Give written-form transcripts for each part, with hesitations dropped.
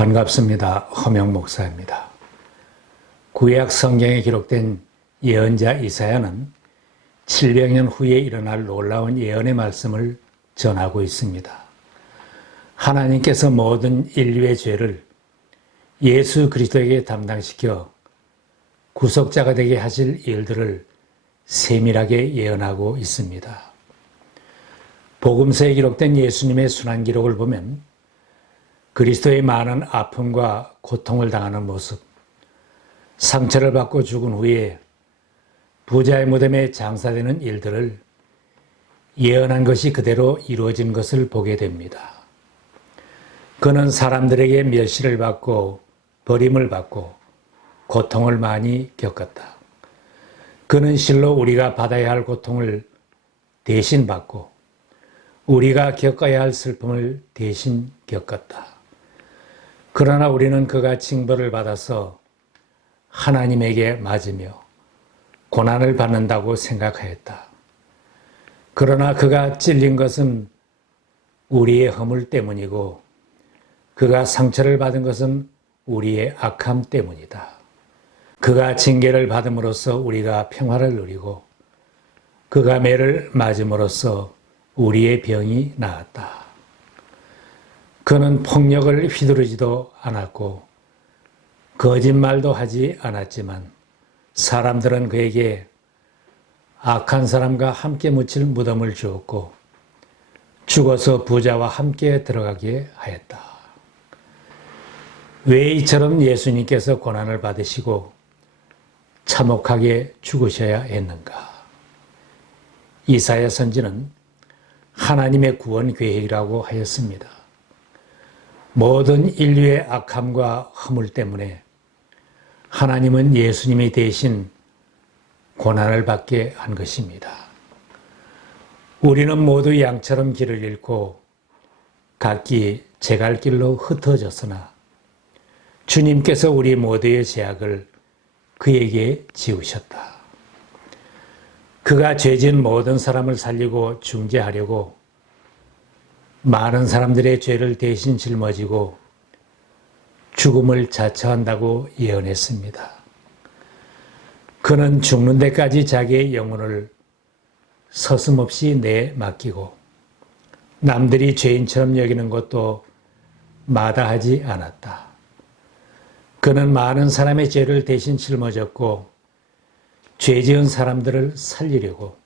반갑습니다. 허명 목사입니다. 구약 성경에 기록된 예언자 이사야는 700년 후에 일어날 놀라운 예언의 말씀을 전하고 있습니다. 하나님께서 모든 인류의 죄를 예수 그리스도에게 담당시켜 구속자가 되게 하실 일들을 세밀하게 예언하고 있습니다. 복음서에 기록된 예수님의 순환 기록을 보면 그리스도의 많은 아픔과 고통을 당하는 모습, 상처를 받고 죽은 후에 부자의 무덤에 장사되는 일들을 예언한 것이 그대로 이루어진 것을 보게 됩니다. 그는 사람들에게 멸시를 받고 버림을 받고 고통을 많이 겪었다. 그는 실로 우리가 받아야 할 고통을 대신 받고 우리가 겪어야 할 슬픔을 대신 겪었다. 그러나 우리는 그가 징벌을 받아서 하나님에게 맞으며 고난을 받는다고 생각하였다. 그러나 그가 찔린 것은 우리의 허물 때문이고 그가 상처를 받은 것은 우리의 악함 때문이다. 그가 징계를 받음으로써 우리가 평화를 누리고 그가 매를 맞음으로써 우리의 병이 나았다. 그는 폭력을 휘두르지도 않았고 거짓말도 하지 않았지만 사람들은 그에게 악한 사람과 함께 묻힐 무덤을 주었고 죽어서 부자와 함께 들어가게 하였다. 왜 이처럼 예수님께서 고난을 받으시고 참혹하게 죽으셔야 했는가? 이사야 선지는 하나님의 구원 계획이라고 하였습니다. 모든 인류의 악함과 허물 때문에 하나님은 예수님이 대신 고난을 받게 한 것입니다. 우리는 모두 양처럼 길을 잃고 각기 제 갈 길로 흩어졌으나 주님께서 우리 모두의 죄악을 그에게 지우셨다. 그가 죄진 모든 사람을 살리고 중재하려고 많은 사람들의 죄를 대신 짊어지고 죽음을 자처한다고 예언했습니다. 그는 죽는 데까지 자기의 영혼을 서슴없이 내맡기고 남들이 죄인처럼 여기는 것도 마다하지 않았다. 그는 많은 사람의 죄를 대신 짊어졌고 죄 지은 사람들을 살리려고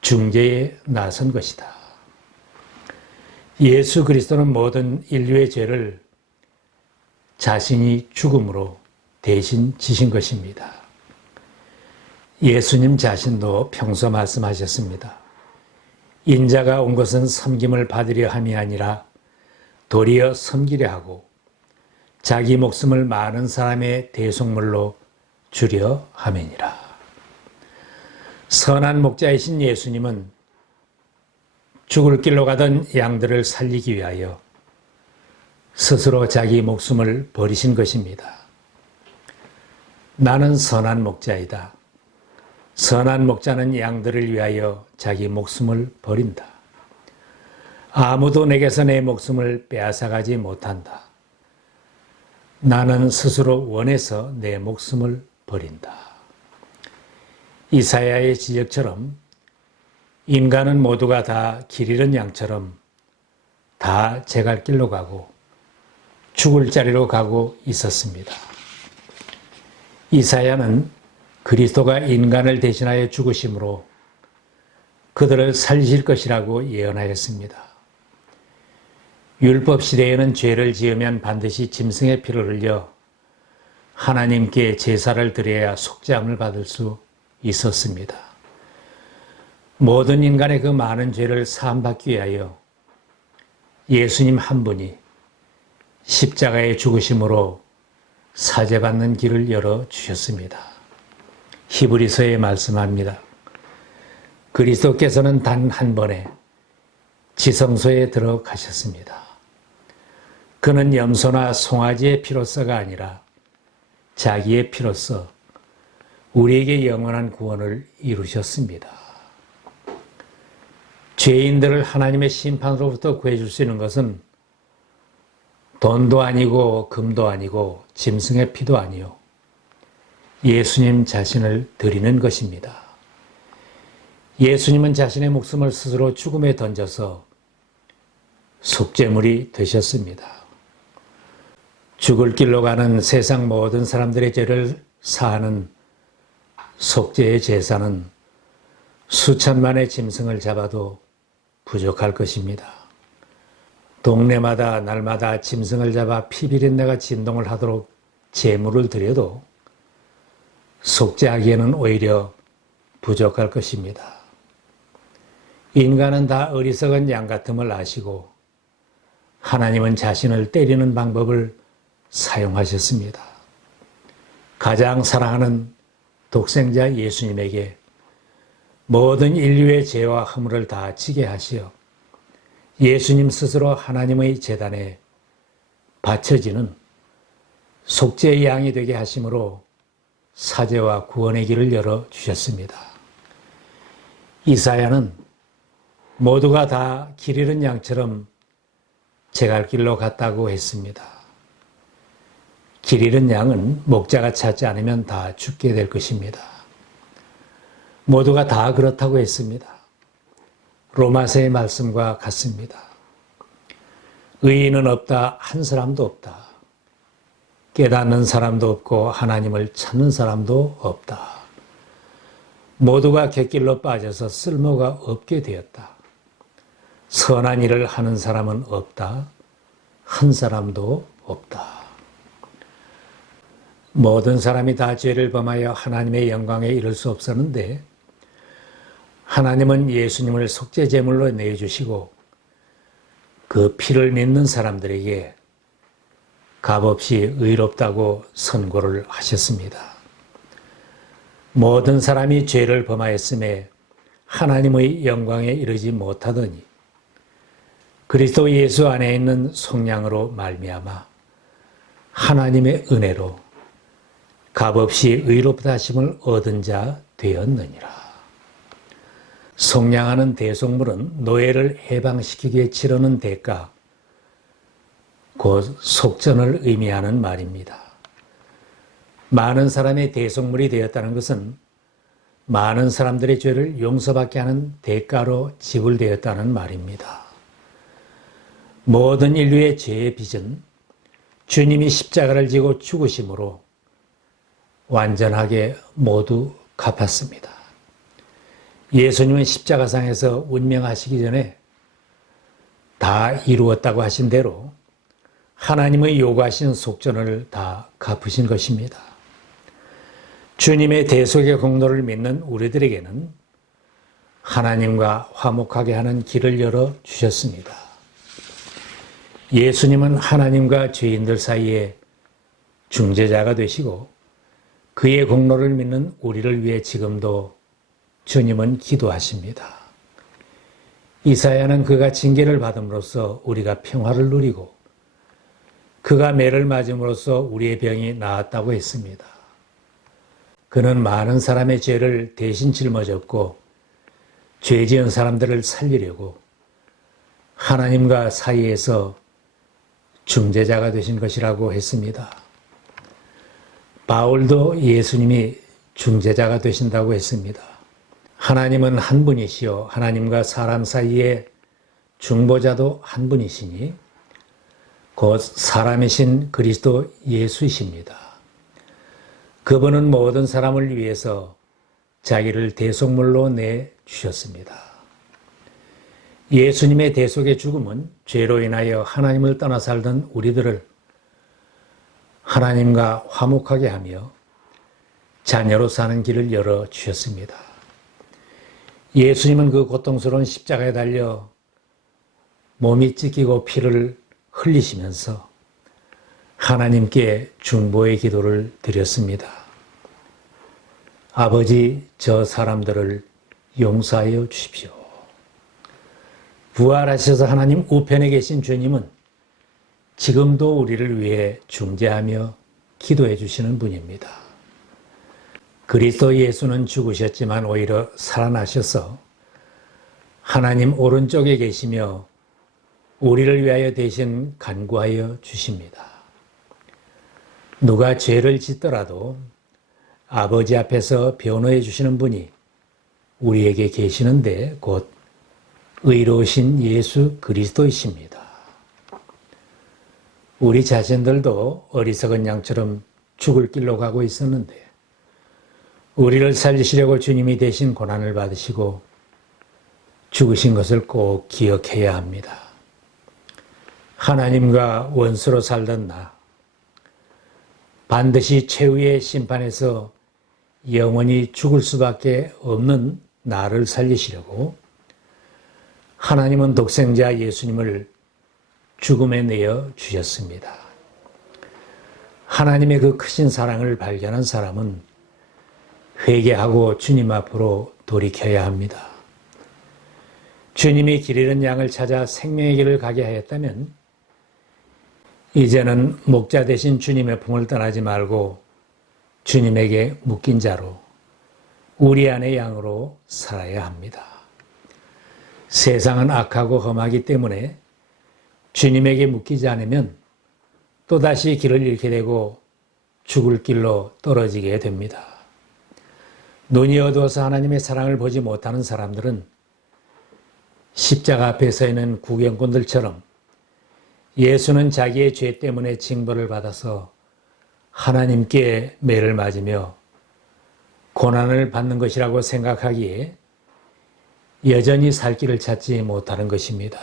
중재에 나선 것이다. 예수 그리스도는 모든 인류의 죄를 자신이 죽음으로 대신 지신 것입니다. 예수님 자신도 평소 말씀하셨습니다. 인자가 온 것은 섬김을 받으려 함이 아니라 도리어 섬기려 하고 자기 목숨을 많은 사람의 대속물로 주려 함이니라. 선한 목자이신 예수님은 죽을 길로 가던 양들을 살리기 위하여 스스로 자기 목숨을 버리신 것입니다. 나는 선한 목자이다. 선한 목자는 양들을 위하여 자기 목숨을 버린다. 아무도 내게서 내 목숨을 빼앗아가지 못한다. 나는 스스로 원해서 내 목숨을 버린다. 이사야의 지적처럼 인간은 모두가 다 길 잃은 양처럼 다 제 갈 길로 가고 죽을 자리로 가고 있었습니다. 이사야는 그리스도가 인간을 대신하여 죽으심으로 그들을 살리실 것이라고 예언하였습니다. 율법 시대에는 죄를 지으면 반드시 짐승의 피를 흘려 하나님께 제사를 드려야 속죄함을 받을 수 있었습니다. 모든 인간의 그 많은 죄를 사함받기 위하여 예수님 한 분이 십자가의 죽으심으로 사죄받는 길을 열어주셨습니다. 히브리서에 말씀합니다. 그리스도께서는 단 한 번에 지성소에 들어가셨습니다. 그는 염소나 송아지의 피로서가 아니라 자기의 피로서 우리에게 영원한 구원을 이루셨습니다. 죄인들을 하나님의 심판으로부터 구해줄 수 있는 것은 돈도 아니고 금도 아니고 짐승의 피도 아니요 예수님 자신을 드리는 것입니다. 예수님은 자신의 목숨을 스스로 죽음에 던져서 속죄물이 되셨습니다. 죽을 길로 가는 세상 모든 사람들의 죄를 사하는 속죄의 제사는 수천만의 짐승을 잡아도 부족할 것입니다. 동네마다 날마다 짐승을 잡아 피비린내가 진동을 하도록 제물을 드려도 속죄하기에는 오히려 부족할 것입니다. 인간은 다 어리석은 양 같음을 아시고 하나님은 자신을 때리는 방법을 사용하셨습니다. 가장 사랑하는 독생자 예수님에게 모든 인류의 죄와 허물을 다 지게 하시어 예수님 스스로 하나님의 제단에 바쳐지는 속죄의 양이 되게 하심으로 사죄와 구원의 길을 열어주셨습니다. 이사야는 모두가 다 길 잃은 양처럼 제갈길로 갔다고 했습니다. 길 잃은 양은 목자가 찾지 않으면 다 죽게 될 것입니다. 모두가 다 그렇다고 했습니다. 로마서의 말씀과 같습니다. 의인은 없다, 한 사람도 없다. 깨닫는 사람도 없고 하나님을 찾는 사람도 없다. 모두가 갯길로 빠져서 쓸모가 없게 되었다. 선한 일을 하는 사람은 없다. 한 사람도 없다. 모든 사람이 다 죄를 범하여 하나님의 영광에 이를 수 없었는데 하나님은 예수님을 속죄제물로 내주시고 그 피를 믿는 사람들에게 값없이 의롭다고 선고를 하셨습니다. 모든 사람이 죄를 범하였음에 하나님의 영광에 이르지 못하더니 그리스도 예수 안에 있는 속량으로 말미암아 하나님의 은혜로 값없이 의롭다 하심을 얻은 자 되었느니라. 속량하는 대속물은 노예를 해방시키기 위해 치르는 대가, 곧 속전을 의미하는 말입니다. 많은 사람의 대속물이 되었다는 것은 많은 사람들의 죄를 용서받게 하는 대가로 지불되었다는 말입니다. 모든 인류의 죄의 빚은 주님이 십자가를 지고 죽으심으로 완전하게 모두 갚았습니다. 예수님은 십자가상에서 운명하시기 전에 다 이루었다고 하신 대로 하나님의 요구하신 속전을 다 갚으신 것입니다. 주님의 대속의 공로를 믿는 우리들에게는 하나님과 화목하게 하는 길을 열어 주셨습니다. 예수님은 하나님과 죄인들 사이에 중재자가 되시고 그의 공로를 믿는 우리를 위해 지금도 주님은 기도하십니다. 이사야는 그가 징계를 받음으로써 우리가 평화를 누리고 그가 매를 맞음으로써 우리의 병이 나았다고 했습니다. 그는 많은 사람의 죄를 대신 짊어졌고 죄 지은 사람들을 살리려고 하나님과 사이에서 중재자가 되신 것이라고 했습니다. 바울도 예수님이 중재자가 되신다고 했습니다. 하나님은 한 분이시요 하나님과 사람 사이에 중보자도 한 분이시니 곧 사람이신 그리스도 예수이십니다. 그분은 모든 사람을 위해서 자기를 대속물로 내주셨습니다. 예수님의 대속의 죽음은 죄로 인하여 하나님을 떠나 살던 우리들을 하나님과 화목하게 하며 자녀로 사는 길을 열어주셨습니다. 예수님은 그 고통스러운 십자가에 달려 몸이 찢기고 피를 흘리시면서 하나님께 중보의 기도를 드렸습니다. 아버지, 저 사람들을 용서하여 주십시오. 부활하셔서 하나님 우편에 계신 주님은 지금도 우리를 위해 중재하며 기도해 주시는 분입니다. 그리스도 예수는 죽으셨지만 오히려 살아나셔서 하나님 오른쪽에 계시며 우리를 위하여 대신 간구하여 주십니다. 누가 죄를 짓더라도 아버지 앞에서 변호해 주시는 분이 우리에게 계시는데 곧 의로우신 예수 그리스도이십니다. 우리 자신들도 어리석은 양처럼 죽을 길로 가고 있었는데 우리를 살리시려고 주님이 대신 고난을 받으시고 죽으신 것을 꼭 기억해야 합니다. 하나님과 원수로 살던 나, 반드시 최후의 심판에서 영원히 죽을 수밖에 없는 나를 살리시려고 하나님은 독생자 예수님을 죽음에 내어 주셨습니다. 하나님의 그 크신 사랑을 발견한 사람은 회개하고 주님 앞으로 돌이켜야 합니다. 주님이 길 잃은 양을 찾아 생명의 길을 가게 하였다면 이제는 목자 되신 주님의 품을 떠나지 말고 주님에게 묶인 자로 우리 안의 양으로 살아야 합니다. 세상은 악하고 험하기 때문에 주님에게 묶이지 않으면 또다시 길을 잃게 되고 죽을 길로 떨어지게 됩니다. 눈이 어두워서 하나님의 사랑을 보지 못하는 사람들은 십자가 앞에 서 있는 구경꾼들처럼 예수는 자기의 죄 때문에 징벌을 받아서 하나님께 매를 맞으며 고난을 받는 것이라고 생각하기에 여전히 살 길을 찾지 못하는 것입니다.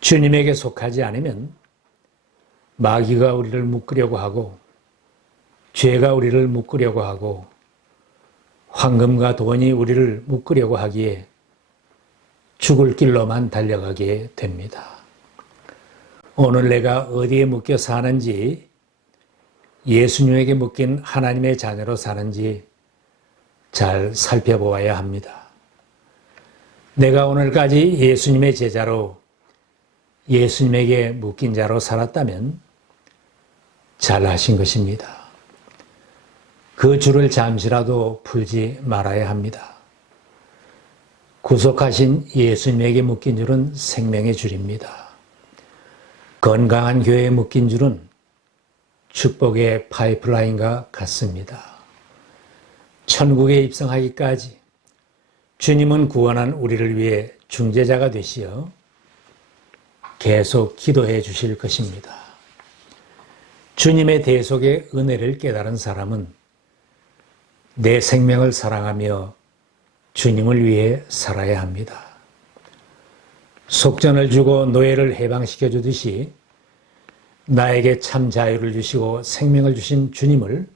주님에게 속하지 않으면 마귀가 우리를 묶으려고 하고 죄가 우리를 묶으려고 하고 황금과 돈이 우리를 묶으려고 하기에 죽을 길로만 달려가게 됩니다. 오늘 내가 어디에 묶여 사는지, 예수님에게 묶인 하나님의 자녀로 사는지 잘 살펴보아야 합니다. 내가 오늘까지 예수님의 제자로 예수님에게 묶인 자로 살았다면 잘하신 것입니다. 그 줄을 잠시라도 풀지 말아야 합니다. 구속하신 예수님에게 묶인 줄은 생명의 줄입니다. 건강한 교회에 묶인 줄은 축복의 파이프라인과 같습니다. 천국에 입성하기까지 주님은 구원한 우리를 위해 중재자가 되시어 계속 기도해 주실 것입니다. 주님의 대속의 은혜를 깨달은 사람은 내 생명을 사랑하며 주님을 위해 살아야 합니다. 속전을 주고 노예를 해방시켜 주듯이 나에게 참 자유를 주시고 생명을 주신 주님을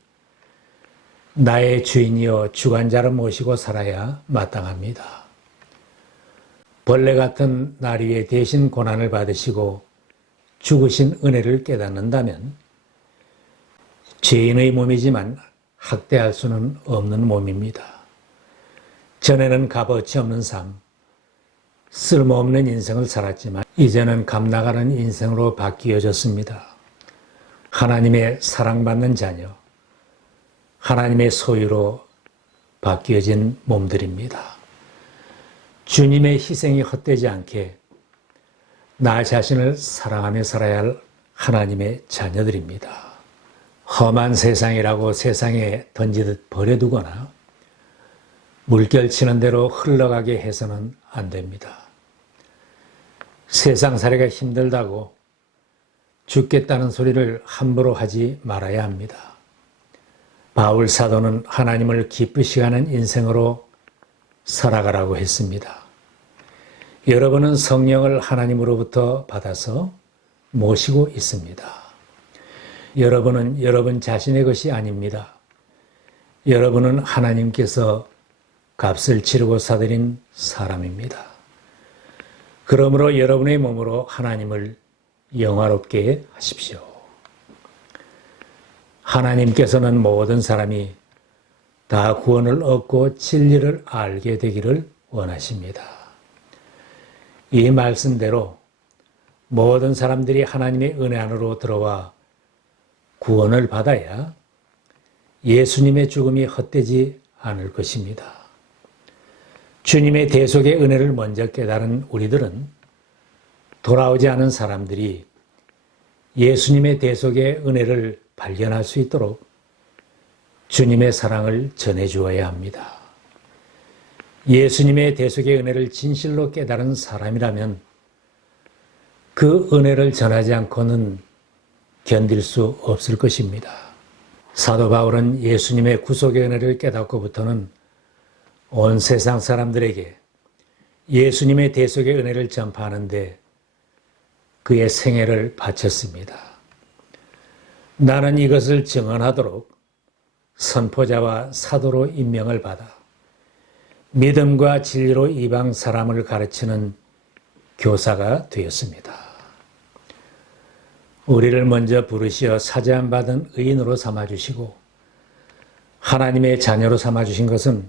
나의 주인이요 주관자로 모시고 살아야 마땅합니다. 벌레 같은 날 위에 대신 고난을 받으시고 죽으신 은혜를 깨닫는다면 죄인의 몸이지만 학대할 수는 없는 몸입니다. 전에는 값어치 없는 삶, 쓸모없는 인생을 살았지만 이제는 값나가는 인생으로 바뀌어졌습니다. 하나님의 사랑받는 자녀, 하나님의 소유로 바뀌어진 몸들입니다. 주님의 희생이 헛되지 않게 나 자신을 사랑하며 살아야 할 하나님의 자녀들입니다. 험한 세상이라고 세상에 던지듯 버려두거나 물결치는 대로 흘러가게 해서는 안 됩니다. 세상 살이가 힘들다고 죽겠다는 소리를 함부로 하지 말아야 합니다. 바울 사도는 하나님을 기쁘시게 하는 인생으로 살아가라고 했습니다. 여러분은 성령을 하나님으로부터 받아서 모시고 있습니다. 여러분은 여러분 자신의 것이 아닙니다. 여러분은 하나님께서 값을 치르고 사들인 사람입니다. 그러므로 여러분의 몸으로 하나님을 영화롭게 하십시오. 하나님께서는 모든 사람이 다 구원을 얻고 진리를 알게 되기를 원하십니다. 이 말씀대로 모든 사람들이 하나님의 은혜 안으로 들어와 구원을 받아야 예수님의 죽음이 헛되지 않을 것입니다. 주님의 대속의 은혜를 먼저 깨달은 우리들은 돌아오지 않은 사람들이 예수님의 대속의 은혜를 발견할 수 있도록 주님의 사랑을 전해주어야 합니다. 예수님의 대속의 은혜를 진실로 깨달은 사람이라면 그 은혜를 전하지 않고는 견딜 수 없을 것입니다. 사도 바울은 예수님의 구속의 은혜를 깨닫고부터는 온 세상 사람들에게 예수님의 대속의 은혜를 전파하는데 그의 생애를 바쳤습니다. 나는 이것을 증언하도록 선포자와 사도로 임명을 받아 믿음과 진리로 이방 사람을 가르치는 교사가 되었습니다. 우리를 먼저 부르시어 사제함 받은 의인으로 삼아주시고 하나님의 자녀로 삼아주신 것은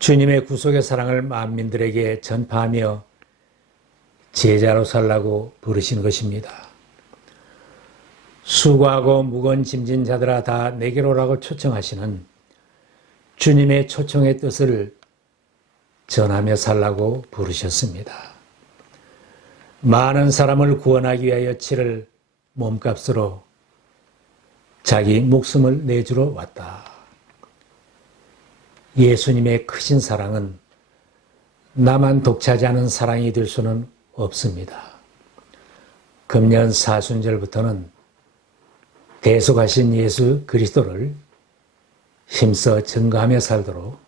주님의 구속의 사랑을 만민들에게 전파하며 제자로 살라고 부르신 것입니다. 수고하고 무거운 짐진 자들아 다 내게로 오라고 초청하시는 주님의 초청의 뜻을 전하며 살라고 부르셨습니다. 많은 사람을 구원하기 위하여 치를 몸값으로 자기 목숨을 내주러 왔다. 예수님의 크신 사랑은 나만 독차지 않은 사랑이 될 수는 없습니다. 금년 사순절부터는 대속하신 예수 그리스도를 힘써 증거하며 살도록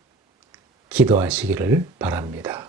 기도하시기를 바랍니다.